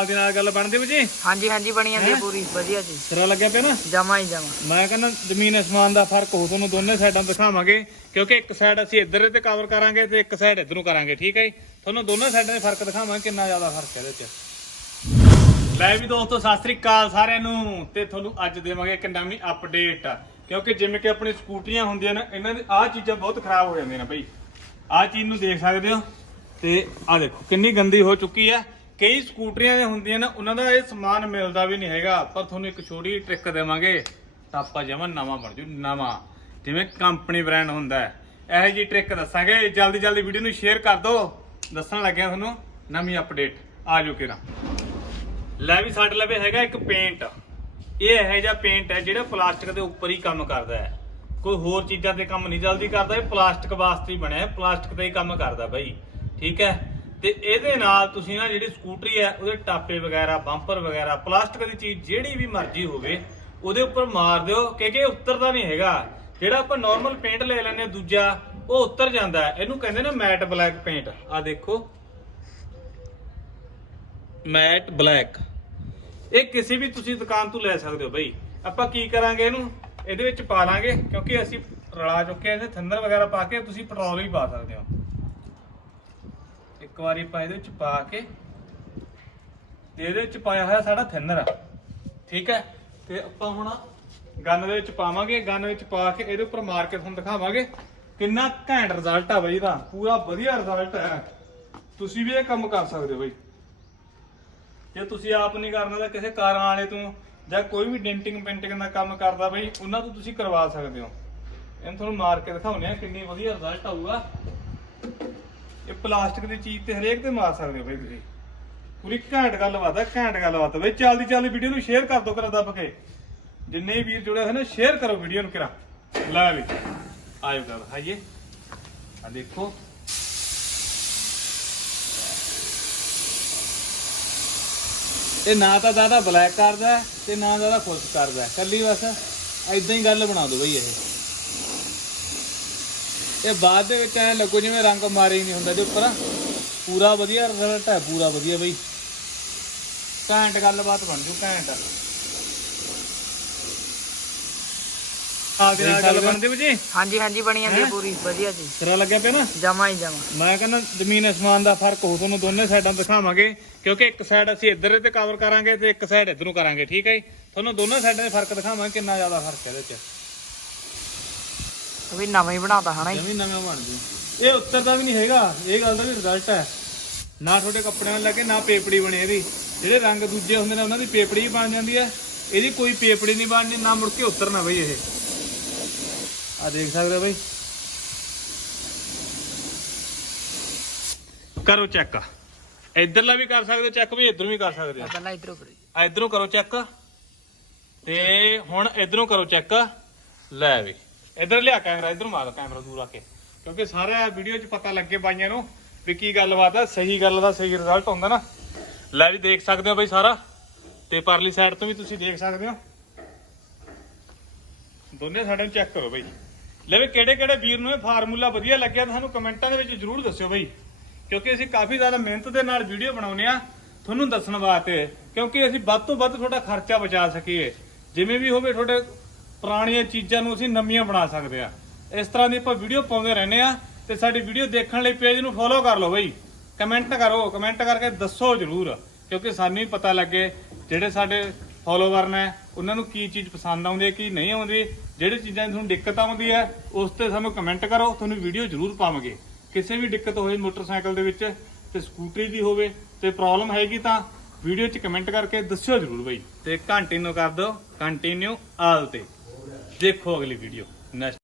ਨਾਲ ਦੀ ਨਾਲ ਗੱਲ ਬਣਦੀ ਵੀ ਜੀ? ਹਾਂਜੀ ਹਾਂਜੀ ਬਣੀ ਜਾਂਦੀ ਹੈ? ਪੂਰੀ ਵਧੀਆ ਜੀ। ਸਿਰਾ ਲੱਗਿਆ ਪਿਆ ਨਾ? ਜਮਾ ਹੀ ਜਮਾ। ਮੈਂ ਕਹਿੰਦਾ ਜ਼ਮੀਨ ਅਸਮਾਨ ਦਾ ਫ਼ਰਕ ਹੋ ਤੁਹਾਨੂੰ ਦੋਨੇ ਸਾਈਡਾਂ ਦਿਖਾਵਾਂਗੇ ਕਿਉਂਕਿ ਇੱਕ ਸਾਈਡ ਅਸੀਂ ਇੱਧਰ ਤੇ ਕਵਰ ਕਰਾਂਗੇ ਤੇ ਇੱਕ ਸਾਈਡ ਇੱਧਰੋਂ ਕਰਾਂਗੇ ਠੀਕ ਹੈ ਜੀ? ਤੁਹਾਨੂੰ ਦੋਨੇ ਸਾਈਡਾਂ ਦੇ ਫ਼ਰਕ ਦਿਖਾਵਾਂਗੇ ਕਿੰਨਾ ਜ਼ਿਆਦਾ ਫ਼ਰਕ ਹੈ ਇਹਦੇ ਵਿੱਚ। ਲੈ ਵੀ ਦੋਸਤੋ ਸਤਿ ਸ੍ਰੀ ਅਕਾਲ ਸਾਰਿਆਂ ਨੂੰ ਤੇ ਤੁਹਾਨੂੰ ਅੱਜ ਦੇਵਾਂਗੇ ਇੱਕ ਨਵੀਂ ਅਪਡੇਟ ਕਿਉਂਕਿ ਜਿਵੇਂ ਕਿ ਆਪਣੀ ਸਕੂਟਰੀਆਂ ਹੁੰਦੀਆਂ ਨੇ ਇਹਨਾਂ ਦੀ ਆਹ ਚੀਜ਼ਾਂ ਬਹੁਤ ਖਰਾਬ ਹੋ ਜਾਂਦੀਆਂ ਨੇ ਬਈ। ਆਹ ਚੀਜ਼ ਨੂੰ ਦੇਖ ਸਕਦੇ ਹੋ ਤੇ ਆਹ ਦੇਖੋ ਕਿੰਨੀ ਗੰਦੀ ਹੋ ਚੁੱਕੀ ਹੈ। ਕਈ ਸਕੂਟਰੀਆਂ ਦੇ ਹੁੰਦੀਆਂ ਨੇ, ਉਹਨਾਂ ਦਾ ਇਹ ਸਮਾਨ ਮਿਲਦਾ ਵੀ ਨਹੀਂ ਹੈਗਾ। ਪਰ ਤੁਹਾਨੂੰ ਇੱਕ ਛੋਟੀ ਟ੍ਰਿਕ ਦੇਵਾਂਗੇ। ਤਾਂ ਆਪਾਂ ਜਮਾਂ ਨਵਾਂ ਬਣ ਜੂ, ਨਵਾਂ। ਜਿਵੇਂ ਕੰਪਨੀ ਬ੍ਰਾਂਡ ਹੁੰਦਾ ਹੈ। ਇਹੋ ਜੀ ਟ੍ਰਿਕ ਦੱਸਾਂਗੇ। ਜਲਦੀ ਜਲਦੀ ਵੀਡੀਓ ਨੂੰ ਸ਼ੇਅਰ ਕਰ ਦਿਓ। ਦੱਸਣ ਲੱਗਿਆ ਤੁਹਾਨੂੰ ਨਵੀਂ ਅਪਡੇਟ ਆ ਜਾਓ ਕਿਰਾ। ਲੈ ਵੀ ਸਾਡੇ ਲਵੇ ਹੈਗਾ ਇੱਕ ਪੇਂਟ ਇਹ ਇਹੋ ਜਿਹਾ ਪੇਂਟ ਹੈ ਜਿਹੜਾ ਪਲਾਸਟਿਕ ਦੇ ਉੱਪਰ ਹੀ ਕੰਮ ਕਰਦਾ ਹੈ। ਕੋਈ ਹੋਰ ਚੀਜ਼ਾਂ ਤੇ ਕੰਮ ਨਹੀਂ ਜਲਦੀ ਕਰਦਾ। ਇਹ ਪਲਾਸਟਿਕ ਵਾਸਤੇ ਹੀ ਬਣਿਆ ਹੈ। ਪਲਾਸਟਿਕ ਤੇ ਹੀ ਕੰਮ ਕਰਦਾ ਬਾਈ। ਠੀਕ ਹੈ? ਤੇ ਇਹਦੇ ਨਾਲ ਤੁਸੀਂ ਨਾ ਜਿਹੜੀ ਸਕੂਟਰੀ ਹੈ, ਉਹਦੇ ਟਾਪੇ ਵਗੈਰਾ, ਬੰਪਰ ਵਗੈਰਾ, ਪਲਾਸਟਿਕ ਦੀ ਚੀਜ਼ ਜਿਹੜੀ ਵੀ ਮਰਜ਼ੀ ਹੋਵੇ, ਉਹਦੇ ਉੱਪਰ ਮਾਰ ਦਿਓ ਕਿਉਂਕਿ ਇਹ ਉੱਤਰਦਾ ਨਹੀਂ ਹੈਗਾ। ਜਿਹੜਾ ਆਪਾਂ ਨਾਰਮਲ ਪੇਂਟ ਲੈ ਲੈਂਦੇ ਦੂਜਾ, ਉਹ ਉੱਤਰ ਜਾਂਦਾ ਇਹਨੂੰ ਕਹਿੰਦੇ ਨੇ ਮੈਟ ਬਲੈਕ ਪੇਂਟ ਆ ਦੇਖੋ। ਮੈਟ ਬਲੈਕ ਇਹ ਕਿਸੇ ਵੀ ਤੁਸੀਂ ਦੁਕਾਨ ਤੋਂ ਲੈ ਸਕਦੇ ਹੋ ਬਈ। ਆਪਾਂ ਕੀ ਕਰਾਂਗੇ ਇਹਨੂੰ? ਇਹਦੇ ਵਿੱਚ ਪਾ ਲਾਂਗੇ, ਕਿਉਂਕਿ ਅਸੀਂ ਰਲਾ ਚੁੱਕੇ ਆ ਇਹਦੇ ਥੰਦਰ ਵਗੈਰਾ ਪਾ ਕੇ ਤੁਸੀਂ ਪੈਟਰੋਲ ਵੀ ਪਾ ਸਕਦੇ ਹੋ। ਇੱਕ ਵਾਰੀ ਆਪਾਂ ਇਹਦੇ ਵਿੱਚ ਪਾ ਕੇ ਤੇ ਇਹਦੇ ਵਿੱਚ ਪਾਇਆ ਹੋਇਆ ਸਾਡਾ ਥਿਨਰ ਠੀਕ ਹੈ? ਤੇ ਆਪਾਂ ਹੁਣ ਗਨ ਦੇ ਵਿੱਚ ਪਾਵਾਂਗੇ। ਗਨ ਵਿੱਚ ਪਾ ਕੇ ਇਹਦੇ ਉੱਪਰ ਮਾਰ ਕੇ ਤੁਹਾਨੂੰ ਦਿਖਾਵਾਂਗੇ ਕਿੰਨਾ ਘੈਂਟ ਰਿਜ਼ਲਟ ਆ ਬਈ ਇਹਦਾ। ਪੂਰਾ ਵਧੀਆ ਰਿਜ਼ਲਟ ਹੈ। ਤੁਸੀਂ ਵੀ ਇਹ ਕੰਮ ਕਰ ਸਕਦੇ ਹੋ ਬਈ। ਜੇ ਤੁਸੀਂ ਆਪ ਨਹੀਂ ਕਰਨਾ ਤਾਂ ਕਿਸੇ ਕਾਰਾਂ ਵਾਲੇ ਤੋਂ ਜਾਂ ਕੋਈ ਵੀ ਡੈਂਟਿੰਗ ਪੇਂਟਿੰਗ ਦਾ ਕੰਮ ਕਰਦਾ ਬਈ, ਉਹਨਾਂ ਤੋਂ ਤੁਸੀਂ ਕਰਵਾ ਸਕਦੇ ਹੋ। ਇਹਨੂੰ ਤੁਹਾਨੂੰ ਮਾਰ ਕੇ ਦਿਖਾਉਂਦੇ ਆ ਕਿੰਨੀ ਵਧੀਆ ਰਿਜ਼ਲਟ ਆਊਗਾ। ਪਲਾਸਟਿਕ ਦੀ ਚੀਜ਼ ਤੇ ਹਰੇਕ ਤੇ ਮਾਰ ਸਕਦੇ ਹੋ ਬਈ ਤੁਸੀਂ। ਪੂਰੀ ਘੈਂਟ ਗੱਲਬਾਤ ਹੈ ਘੈਂਟ ਗੱਲਬਾਤ ਹੈ ਬਈ। ਚੱਲਦੀ ਚੱਲਦੀ ਵੀਡੀਓ ਨੂੰ ਸ਼ੇਅਰ ਕਰ ਦਿਓ ਕਰਾ ਦੱਬ ਕੇ। ਜਿੰਨੇ ਵੀਰ ਜੁੜੇ ਹੋਏ ਨੇ ਸ਼ੇਅਰ ਕਰੋ ਵੀਡੀਓ ਨੂੰ ਕਰਾ। ਲੈ ਵੀ। ਆਇਓ ਕਰ ਹਾਈਏ ਆ ਦੇਖੋ। ਇਹ ਨਾ ਤਾਂ ਜ਼ਿਆਦਾ ਬਲੈਕ ਕਰਦਾ ਤੇ ਨਾ ਜ਼ਿਆਦਾ ਖੁਸ਼ਕ ਕਰਦਾ। ਹੈ। ਕੱਲੀ ਬਸ ਐਦਾਂ ਹੀ ਗੱਲ ਬਣਾ ਦਿਓ ਬਈ ਇਹ। ਇਹ ਬਾਅਦ ਦੇ ਵਿੱਚ ਐ ਲੱਗੋ ਜਿਵੇਂ ਰੰਗ ਮਾਰੇ ਹੀ ਨਹੀਂ ਹੁੰਦਾ ਦੇ ਉੱਪਰ। ਪੂਰਾ ਵਧੀਆ ਰਿਜ਼ਲਟ ਹੈ ਪੂਰਾ ਵਧੀਆ ਬਈ। ਘੈਂਟ ਗੱਲਬਾਤ ਬਣ ਜੂ ਘੈਂਟ। ਆ ਨਾਲ ਗੱਲ ਬਣਦੀ ਵੀ ਜੀ? ਹਾਂਜੀ ਹਾਂਜੀ ਬਣੀ ਜਾਂਦੀ ਹੈ? ਪੂਰੀ ਵਧੀਆ ਜੀ। ਸਿਰਾ ਲੱਗਿਆ ਪਿਆ ਨਾ? ਜਮਾ ਹੀ ਜਮਾ। ਮੈਂ ਕਹਿੰਦਾ ਜ਼ਮੀਨ ਅਸਮਾਨ ਦਾ ਫ਼ਰਕ ਹੋ ਤੁਹਾਨੂੰ ਦੋਨੇ ਸਾਈਡਾਂ ਦਿਖਾਵਾਂਗੇ। ਕਿਉਂਕਿ ਇੱਕ ਸਾਈਡ ਅਸੀਂ ਇੱਧਰ ਤੇ ਕਵਰ ਕਰਾਂਗੇ ਤੇ ਇੱਕ ਸਾਈਡ ਇੱਧਰੋਂ ਕਰਾਂਗੇ ਠੀਕ ਹੈ ਜੀ? ਤੁਹਾਨੂੰ ਦੋਨੇ ਸਾਈਡਾਂ ਦੇ ਫ਼ਰਕ ਦਿਖਾਵਾਂਗੇ ਕਿੰਨਾ ਜ਼ਿਆਦਾ ਫ਼ਰਕ ਹੈ ਇਹਦੇ ਵਿੱਚ। ਉਹ ਵੀ ਨਵਾਂ ਹੀ ਬਣਾਤਾ ਹਨਾ ਜੀ। ਜਮੀ ਨਵਾਂ ਬਣ ਜੂ ਇਹ ਉੱਤਰਦਾ ਵੀ ਨਹੀਂ ਹੈਗਾ ਇਹ ਗੱਲ ਦਾ ਵੀ ਰਿਜ਼ਲਟ ਹੈ। ਨਾ ਤੁਹਾਡੇ ਕੱਪੜਿਆਂ ਨਾਲ ਲੱਗੇ ਨਾ ਪੇਪੜੀ ਬਣੇ ਇਹਦੀ। ਜਿਹੜੇ ਰੰਗ ਦੂਜੇ ਹੁੰਦੇ ਨੇ ਉਹਨਾਂ ਦੀ ਪੇਪੜੀ ਵੀ ਬਣ ਜਾਂਦੀ ਹੈ। ਇਹਦੀ ਕੋਈ ਪੇਪੜੀ ਨਹੀਂ ਬਣਨੀ ਨਾ ਮੁੜ ਕੇ ਉਤਰਨਾ ਬਈ ਇਹ। ਆ ਦੇਖ ਸਕਦੇ ਹੋ ਬਈ। ਕਰੋ ਚੈੱਕ ਇਧਰਲਾ ਵੀ ਕਰ ਸਕਦੇ ਹੋ ਚੈੱਕ ਵੀ ਇਧਰੋਂ ਵੀ ਕਰ ਸਕਦੇ ਹੋ ਪਹਿਲਾਂ ਇਧਰੋਂ ਕਰੋ ਜੀ। ਆ ਇਧਰੋਂ ਕਰੋ ਚੈੱਕ ਤੇ ਹੁਣ ਇਧਰੋਂ ਕਰੋ ਚੈੱਕ ਲੈ ਵੀ। ਇੱਧਰ ਲਿਆ ਕੈਮਰਾ, ਇਧਰੋਂ ਮਾਰੋ ਕੈਮਰਾ ਦੂਰ ਆ ਕੇ। ਕਿਉਂਕਿ ਸਾਰਾ ਵੀਡੀਓ 'ਚ ਪਤਾ ਲੱਗੇ ਬਾਈਆਂ ਨੂੰ ਵੀ ਕੀ ਗੱਲਬਾਤ ਆ, ਸਹੀ ਗੱਲ ਦਾ ਸਹੀ ਰਿਜ਼ਲਟ ਹੁੰਦਾ ਨਾ। ਲੈ ਵੀ ਦੇਖ ਸਕਦੇ ਹੋ ਬਈ ਸਾਰਾ, ਤੇ ਪਰਲੀ ਸਾਈਡ ਤੋਂ ਵੀ ਤੁਸੀਂ ਦੇਖ ਸਕਦੇ ਹੋ। ਦੋਨੇ ਸਾਈਡਾਂ ਨੂੰ ਚੈੱਕ ਕਰੋ ਬਈ। ਲੈ ਵੀ ਕਿਹੜੇ ਕਿਹੜੇ ਵੀਰ ਨੂੰ ਇਹ ਫਾਰਮੂਲਾ ਵਧੀਆ ਲੱਗਿਆ ਤਾਂ ਸਾਨੂੰ ਕਮੈਂਟਾਂ ਦੇ ਵਿੱਚ ਜਰੂਰ ਦੱਸਿਓ ਬਈ। ਕਿਉਂਕਿ ਅਸੀਂ ਕਾਫੀ ਜ਼ਿਆਦਾ ਮਿਹਨਤ ਦੇ ਨਾਲ ਵੀਡੀਓ ਬਣਾਉਨੇ ਆ ਤੁਹਾਨੂੰ ਦੱਸਣ ਵਾਸਤੇ। ਕਿਉਂਕਿ ਅਸੀਂ ਵੱਧ ਤੋਂ ਵੱਧ ਤੁਹਾਡਾ ਖਰਚਾ ਬਚਾ ਸਕੀਏ। ਜਿਵੇਂ ਵੀ ਹੋਵੇ ਤੁਹਾਡੇ ਪੁਰਾਣੀਆਂ ਚੀਜ਼ਾਂ ਨੂੰ ਅਸੀਂ ਨਵੀਆਂ ਬਣਾ ਸਕਦੇ ਆ। ਇਸ ਤਰ੍ਹਾਂ ਦੀ ਆਪਾਂ ਵੀਡੀਓ ਪਾਉਂਦੇ ਰਹਿੰਦੇ ਆ ਤੇ ਸਾਡੀ ਵੀਡੀਓ ਦੇਖਣ ਲਈ ਪੇਜ ਨੂੰ ਫੋਲੋ ਕਰ ਲਓ ਬਈ। ਕਮੈਂਟ ਕਰੋ ਕਮੈਂਟ ਕਰਕੇ ਦੱਸੋ ਜਰੂਰ, ਕਿਉਂਕਿ ਸਾਨੂੰ ਵੀ ਪਤਾ ਲੱਗੇ ਜਿਹੜੇ ਸਾਡੇ ਫੋਲੋਵਰ ਨੇ, ਉਹਨਾਂ ਨੂੰ ਕੀ ਚੀਜ਼ ਪਸੰਦ ਆਉਂਦੀ ਹੈ, ਕੀ ਨਹੀਂ ਆਉਂਦੀ। ਜਿਹੜੀ ਚੀਜ਼ਾਂ ਦੀ ਤੁਹਾਨੂੰ ਦਿੱਕਤ ਆਉਂਦੀ ਹੈ, ਉਸ ਤੇ ਸਾਨੂੰ ਕਮੈਂਟ ਕਰੋ, ਤੁਹਾਨੂੰ ਵੀਡੀਓ ਜ਼ਰੂਰ ਪਾਵਾਂਗੇ। ਕਿਸੇ ਵੀ ਦਿੱਕਤ ਹੋਵੇ ਮੋਟਰਸਾਈਕਲ ਦੇ ਵਿੱਚ ਤੇ ਸਕੂਟਰੀ ਦੀ ਹੋਵੇ ਤੇ ਪ੍ਰੋਬਲਮ ਹੈਗੀ ਤਾਂ ਵੀਡੀਓ 'ਚ ਕਮੈਂਟ ਕਰਕੇ ਦੱਸਿਓ ਜ਼ਰੂਰ ਬਈ। ਤੇ ਕੰਟੀਨਿਊ ਕਰ ਦਿਓ ਕੰਟੀਨਿਊ ਆਲ ਤੇ। ਦੇਖੋ ਅਗਲੀ ਵੀਡੀਓ ਨੈਕਸਟ।